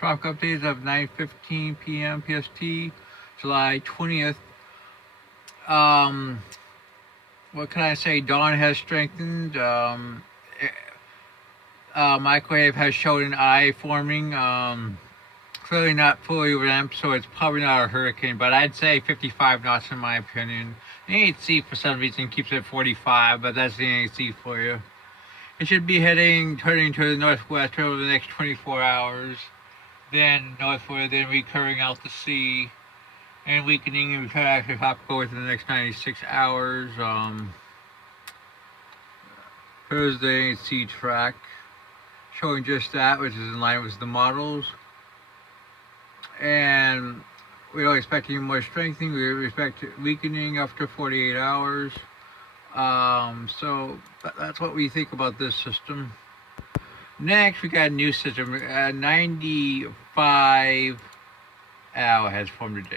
Tropical updates of 9:15 p.m. PST, July 20th. Um, what can I say? Dawn has strengthened. Microwave has showed an eye forming. Clearly not fully ramped, so it's probably not a hurricane, but I'd say 55 knots in my opinion. The NHC for some reason keeps it at 45, but that's the NHC for you. It should be turning to the northwest over the next 24 hours, then northward, then recurring out to sea, and weakening and return actually tropical within the next 96 hours. Here's the NHC track showing just that, which is in line with the models. And we don't expect any more strengthening. We expect weakening after 48 hours. So that's what we think about this system. Next, we got a new system. 95 has formed today.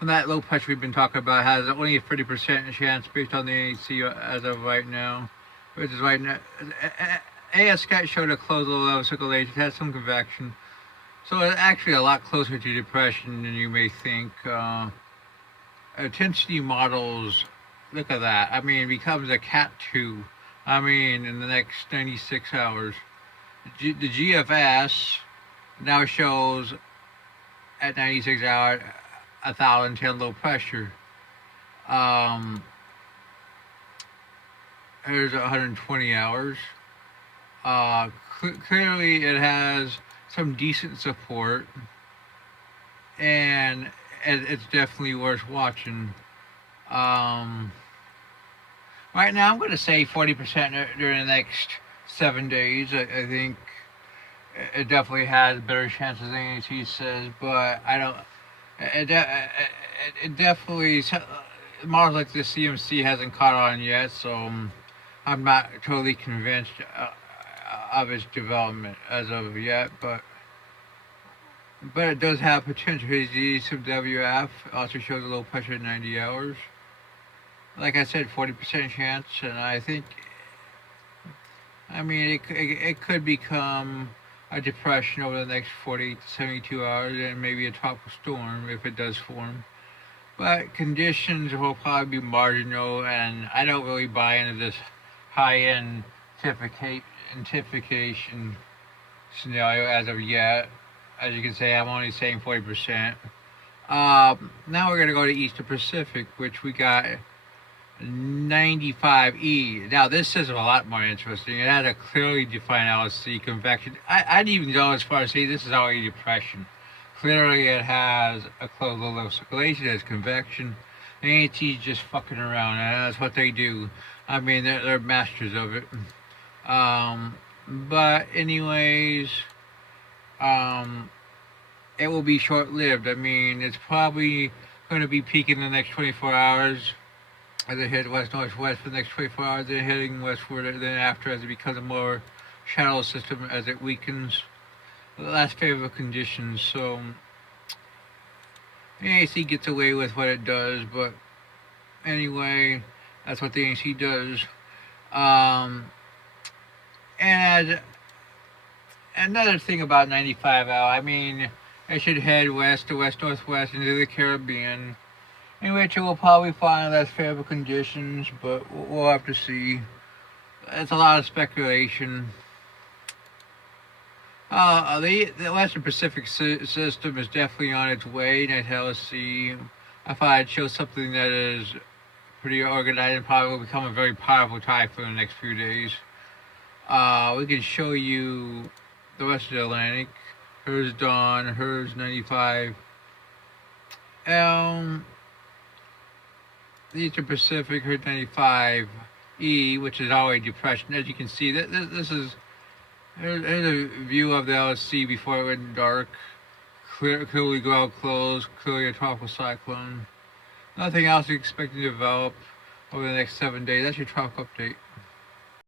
And that low pressure we've been talking about has only a 30% chance based on the NHC as of right now. Which is right now. AS Scott showed a close low circulation. It has some convection. So it's actually a lot closer to depression than you may think. Intensity models, look at that. I mean, it becomes a Cat 2. I mean, in the next 96 hours. The GFS now shows at 96 hours 1,010 low pressure. Here's 120 hours. Clearly, it has some decent support, and it's definitely worth watching. Right now, I'm going to say 40% during the next 7 days. I think it definitely has better chances than NHC says, but I don't. It definitely models like the CMC hasn't caught on yet, so I'm not totally convinced of its development as of yet, but it does have potential. His sub WF also shows a low pressure at 90 hours. Like I said, 40% chance, and I think, I mean, it could become a depression over the next 40 to 72 hours, and maybe a tropical storm if it does form. But conditions will probably be marginal, and I don't really buy into this high-end intensification scenario as of yet. As you can see, I'm only saying 40%. Now we're going to go to Eastern Pacific, which we got 95E. Now this is a lot more interesting. It has a clearly defined LSC convection. I'd even go as far as say this is already depression. Clearly it has a closed low circulation, it has convection. The AT's just fucking around, and that's what they do. I mean, they're masters of it. But anyways, it will be short-lived. I mean, it's probably going to be peaking in the next 24 hours as it heads west-northwest for the next 24 hours, then heading westward, then after as it becomes a more shallow system as it weakens. Less favorable conditions, so the AC gets away with what it does, but anyway, that's what the AC does. And another thing about 95 L, I mean, it should head west to west-northwest into the Caribbean, in which it will probably find less favorable conditions, but we'll have to see. It's a lot of speculation. The Western Pacific system is definitely on its way. Nice LSC. I thought I'd show something that is pretty organized and probably will become a very powerful typhoon in the next few days. We can show you the rest of the Atlantic. Here's Dawn. Here's 95. The Eastern Pacific. Here's 95E, which is already depression. As you can see, this is. Here's a view of the LSC before it went dark. Clearly ground closed, clearly a tropical cyclone. Nothing else is expected to develop over the next 7 days. That's your tropical update.